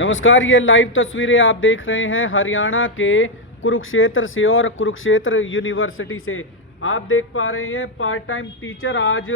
नमस्कार, ये लाइव तस्वीरें आप देख रहे हैं हरियाणा के कुरुक्षेत्र से और कुरुक्षेत्र यूनिवर्सिटी से। आप देख पा रहे हैं पार्ट टाइम टीचर आज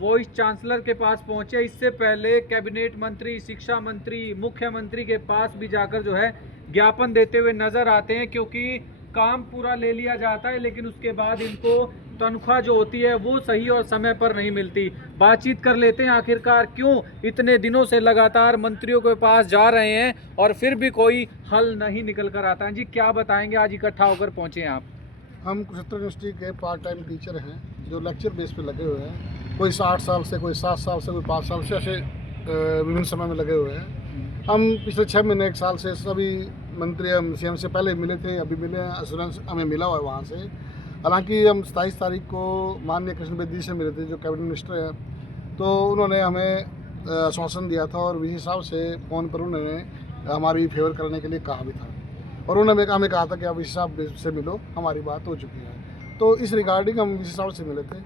वाइस चांसलर के पास पहुंचे। इससे पहले कैबिनेट मंत्री, शिक्षा मंत्री, मुख्यमंत्री के पास भी जाकर जो है ज्ञापन देते हुए नजर आते हैं, क्योंकि काम पूरा ले लिया जाता है लेकिन उसके बाद इनको तनख्वाह जो होती है वो सही और समय पर नहीं मिलती। बातचीत कर लेते हैं आखिरकार क्यों इतने दिनों से लगातार मंत्रियों के पास जा रहे हैं और फिर भी कोई हल नहीं निकल कर आता है। जी क्या बताएंगे, आज इकट्ठा होकर पहुंचे हैं आप? हम कुरुक्षेत्र यूनिवर्सिटी के पार्ट टाइम टीचर हैं जो लेक्चर बेस पे लगे हुए हैं। कोई 60 साल से, कोई 7 साल से, कोई 5 साल से, ऐसे विभिन्न समय में लगे हुए हैं। हम पिछले 6 महीने 1 साल से सभी मंत्री, हम सीएम से पहले मिले थे, अभी मिले हैं, एश्योरेंस हमें मिला हुआ है वहाँ से। हालांकि हम 27 तारीख को माननीय कृष्ण बेदी से मिले थे जो कैबिनेट मिनिस्टर हैं, तो उन्होंने हमें आश्वासन दिया था और वीसी साहब से फ़ोन पर उन्होंने हमारी फेवर करने के लिए कहा भी था और उन्होंने हमें कहा था कि आप वीसी साहब से मिलो, हमारी बात हो चुकी है। तो इस रिगार्डिंग हम वीसी साहब से मिले थे।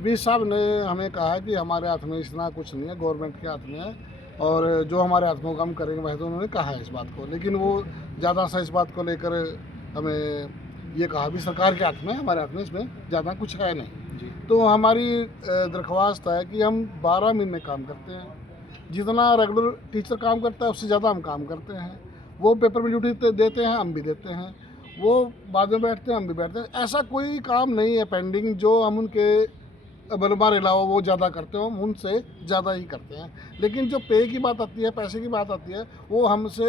वीसी साहब ने हमें कहा है कि हमारे हाथ में इतना कुछ नहीं है, गवर्नमेंट के हाथ में है और जो हमारे हाथ में काम करेंगे वह तो उन्होंने कहा है इस बात को, लेकिन वो ज़्यादा सा इस बात को लेकर हमें ये कहा भी सरकार के हाथ में, हमारे हाथ में इसमें ज़्यादा कुछ है नहीं जी। तो हमारी दरख्वास्त है कि हम 12 महीने काम करते हैं, जितना रेगुलर टीचर काम करता है उससे ज़्यादा हम काम करते हैं। वो पेपर में ड्यूटी देते हैं, हम भी देते हैं, वो बाद में बैठते हैं, हम भी बैठते हैं। ऐसा कोई काम नहीं है पेंडिंग जो हम उनके हमारे अलावा वो ज़्यादा करते हो, हम उनसे ज़्यादा ही करते हैं। लेकिन जो पे की बात आती है, पैसे की बात आती है, वो हमसे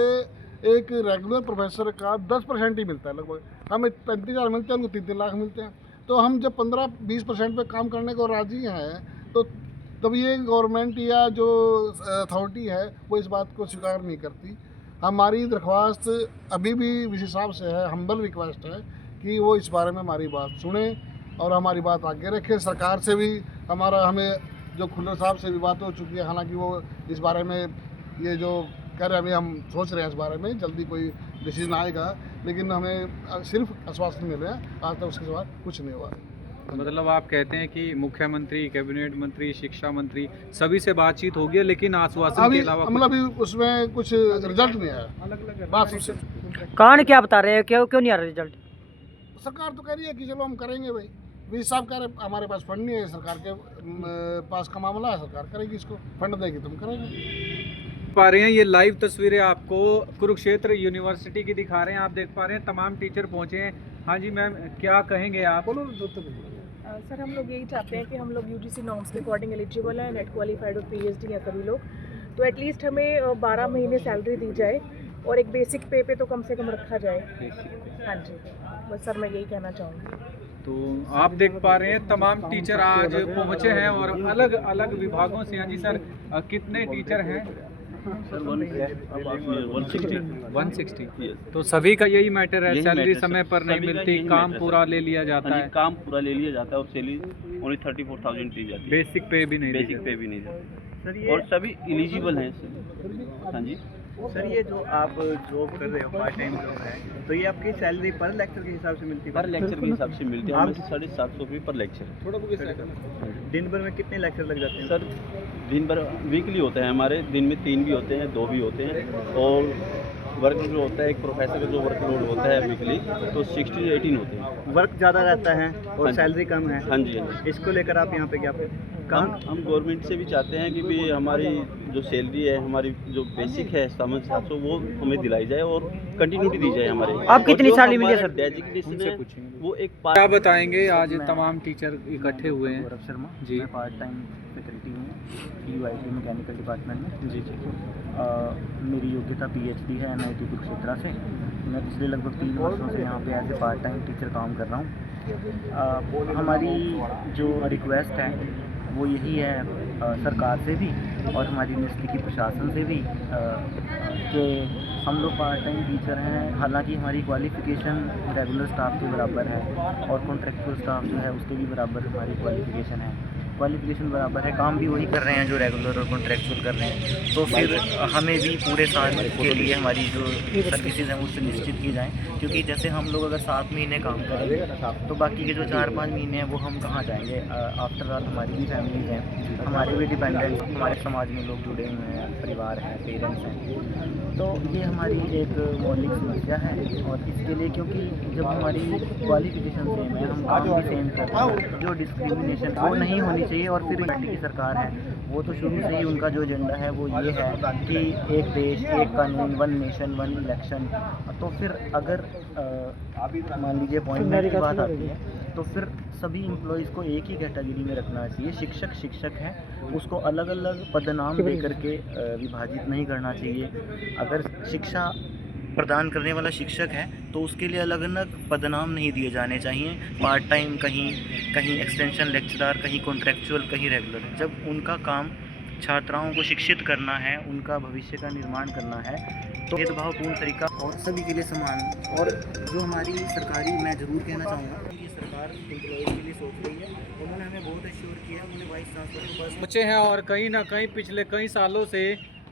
एक रेगुलर प्रोफेसर का 10% ही मिलता है लगभग। हमें 35,000 मिलते हैं, उनको 3-3 लाख मिलते हैं। तो हम जब 15-20% पे काम करने को राजी हैं तो तब ये गवर्नमेंट या जो अथॉरिटी है वो इस बात को स्वीकार नहीं करती। हमारी दरख्वास्त अभी भी वीसी साहब से है, हम्बल रिक्वेस्ट है कि वो इस बारे में हमारी बात सुने और हमारी बात आगे रखें। सरकार से भी हमें जो खुल्लर साहब से भी बात हो चुकी है, हालांकि वो इस बारे में ये जो कह रहे हैं, अभी हम सोच रहे हैं इस बारे में, जल्दी कोई डिसीजन आएगा, लेकिन हमें सिर्फ आश्वासन मिले हैं, आज तक उसके बाद कुछ नहीं हुआ है। मतलब आप कहते हैं कि मुख्यमंत्री, कैबिनेट मंत्री, शिक्षा मंत्री सभी से बातचीत होगी है लेकिन आश्वासन के अलावा मतलब अभी उसमें कुछ रिजल्ट नहीं आया। बात सबसे कारण क्या बता रहे हैं, क्यों नहीं आ रहा रिजल्ट? सरकार तो कह रही है कि चलो हम करेंगे भाई, वीसी साहब कह रहे हमारे पास फंड नहीं है, सरकार के पास का मामला है, सरकार करेगी, इसको फंड देगी तो हम करेंगे। पा रहे हैं ये लाइव तस्वीरें आपको कुरुक्षेत्र यूनिवर्सिटी की दिखा रहे हैं। आप देख पा रहे हैं तमाम टीचर पहुंचे हैं। हाँ जी मैम, क्या कहेंगे आप? बोलो। सर, हम लोग यही चाहते हैं कि हम लोग यूजीसी नॉर्म्स के अकॉर्डिंग एलिजिबल हैं, नेट क्वालिफाइड और पीएचडी हैं सभी लोग, तो एटलीस्ट हमें 12 महीने सैलरी दी जाए और एक बेसिक पे तो कम से कम रखा जाए। हाँ जी, बस सर मैं यही कहना चाहूँगी। तो आप देख पा रहे हैं तमाम टीचर आज पहुंचे हैं और अलग अलग विभागों से हैं। जी सर, कितने टीचर हैं? सर 160। तो सभी का यही मैटर है, सैलरी समय पर नहीं मिलती, काम पूरा ले लिया जाता है। काम पूरा ले लिया जाता है और सैलरी ओनली 34,000 दी जाती है। बेसिक पे भी नहीं, बेसिक पे भी नहीं जाती और सभी एलिजिबल हैं सर। हाँ जी सर, ये जो आप जॉब कर रहे हो, पार्ट टाइम जॉब है, तो ये आपकी सैलरी पर लेक्चर के हिसाब से मिलती है? पर लेक्चर के हिसाब से मिलती है, हमें 750 रुपये पर लेक्चर। दिन भर में कितने लेक्चर लग जाते हैं? सर दिन भर वीकली होते हैं हमारे, दिन में 3 भी होते हैं, 2 भी होते हैं और वर्क जो होता है, एक प्रोफेसर का जो वर्कलोड होता है वीकली, तो 16 से 18 होते हैं। वर्क ज़्यादा रहता है और हाँ सैलरी कम है। हाँ जी, हाँ जी। इसको लेकर आप यहाँ पे क्या हम गवर्नमेंट से भी चाहते हैं कि भी हमारी जो सैलरी है, हमारी जो बेसिक है 700 वो हमें दिलाई जाए और कंटिन्यूटी दी जाए हमारे। आप कितनी सैलरी मिली है सर? डेजिग्नेशन है वो एक क्या बताएंगे? आज तमाम टीचर इकट्ठे हुए हैं। गौरव शर्मा जी, मैं पार्ट टाइम फैकल्टी हूँ यूआईटी मैकेनिकल डिपार्टमेंट में। जी जी। मेरी योग्यता पीएचडी है एमआईटी कुरुक्षेत्र से। मैं पिछले लगभग 3 वर्षों से यहाँ पे as a part time teacher काम कर रहा हूँ। हमारी जो रिक्वेस्ट है वो यही है सरकार से भी और हमारी यूनिवर्सिटी की प्रशासन से भी कि हम लोग पार्ट टाइम टीचर हैं, हालांकि हमारी क्वालिफ़िकेशन रेगुलर स्टाफ के बराबर है और कॉन्ट्रैक्चुअल स्टाफ जो है उसके भी बराबर हमारी क्वालिफ़िकेशन बराबर है, काम भी वही कर रहे हैं जो रेगुलर और कॉन्ट्रैक्चुअल कर रहे हैं। तो फिर हमें भी पूरे साल के लिए हमारी जो सर्विसेज हैं उससे निश्चित की जाएँ, क्योंकि जैसे हम लोग अगर 7 महीने काम करेंगे तो बाकी के जो 4-5 महीने हैं वो हम कहाँ जाएंगे? आफ्टर ऑल हमारी भी फैमिली है, हमारे भी डिपेंडेंट, हमारे समाज में लोग जुड़े हुए हैं, परिवार हैं, पेरेंट्स हैं। तो ये हमारी एक मौलिक समस्या है और इसके लिए क्योंकि जब हमारी क्वालिफिकेशन सेम है, हम काम भी सेम करते हैं, जो डिस्क्रिमिनेशन वो नहीं होनी चाहिए। और फिर पार्टी की सरकार है, वो तो शुरू से ही उनका जो एजेंडा है वो ये है कि एक देश एक कानून, वन नेशन वन इलेक्शन। तो फिर अगर मान लीजिए अपॉइंटमेंट की बात आती है तो फिर सभी एम्प्लॉयज़ को एक ही कैटेगरी में रखना चाहिए। शिक्षक शिक्षक है, उसको अलग अलग पदनाम दे करके विभाजित नहीं करना चाहिए। अगर शिक्षा प्रदान करने वाला शिक्षक है तो उसके लिए अलग अलग पदनाम नहीं दिए जाने चाहिए। पार्ट टाइम कहीं कहीं एक्सटेंशन लेक्चरर, कहीं कॉन्ट्रैक्चुअल, कहीं रेगुलर। जब उनका काम छात्राओं को शिक्षित करना है, उनका भविष्य का निर्माण करना है, तो भेदभावपूर्ण तरीका और सभी के लिए समान। और जो हमारी सरकारी, मैं ज़रूर कहना चाहूँगा कि सरकार एम्प्लॉयज़ के लिए सोच रही है। उन्होंने हमें बहुत एश्योर किया, उन्होंने वाइस चांसलर को बच्चे हैं और कहीं ना कहीं पिछले कई सालों से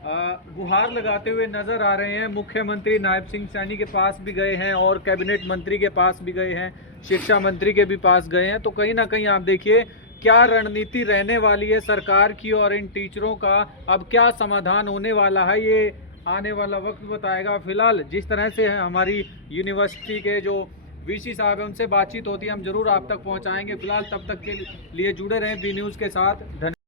गुहार लगाते हुए नजर आ रहे हैं। मुख्यमंत्री नायब सिंह सैनी के पास भी गए हैं और कैबिनेट मंत्री के पास भी गए हैं, शिक्षा मंत्री के भी पास गए हैं। तो कहीं ना कहीं आप देखिए क्या रणनीति रहने वाली है सरकार की और इन टीचरों का अब क्या समाधान होने वाला है, ये आने वाला वक्त बताएगा। फिलहाल जिस तरह से हमारी यूनिवर्सिटी के जो वीसी साहब हैं उनसे बातचीत होती है, हम जरूर आप तक पहुंचाएंगे। फिलहाल तब तक के लिए जुड़े रहें बी न्यूज़ के साथ। धन्यवाद।